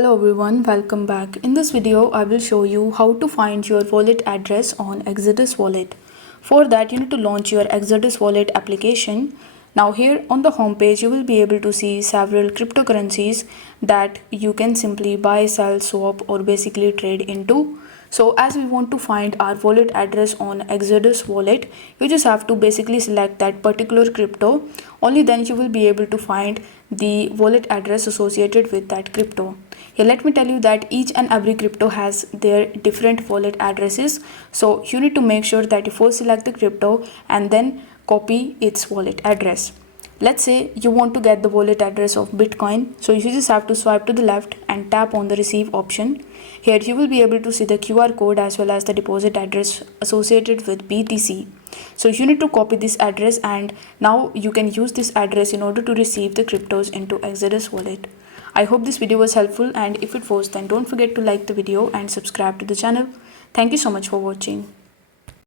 Hello everyone, welcome back. In this video, I will show you how to find your wallet address on Exodus Wallet. For that, you need to launch your Exodus Wallet application. Now here on the home page, you will be able to see several cryptocurrencies that you can simply buy, sell, swap or basically trade into. So as we want to find our wallet address on Exodus Wallet, you just have to basically select that particular crypto. Only then you will be able to find the wallet address associated with that crypto. Here let me tell you that each and every crypto has their different wallet addresses. So you need to make sure that you first select the crypto and then copy its wallet address. Let's say you want to get the wallet address of Bitcoin. So you just have to swipe to the left and tap on the receive option. Here you will be able to see the QR code as well as the deposit address associated with BTC. So you need to copy this address and now you can use this address in order to receive the cryptos into Exodus Wallet. I hope this video was helpful, and if it was, then don't forget to like the video and subscribe to the channel. Thank you so much for watching.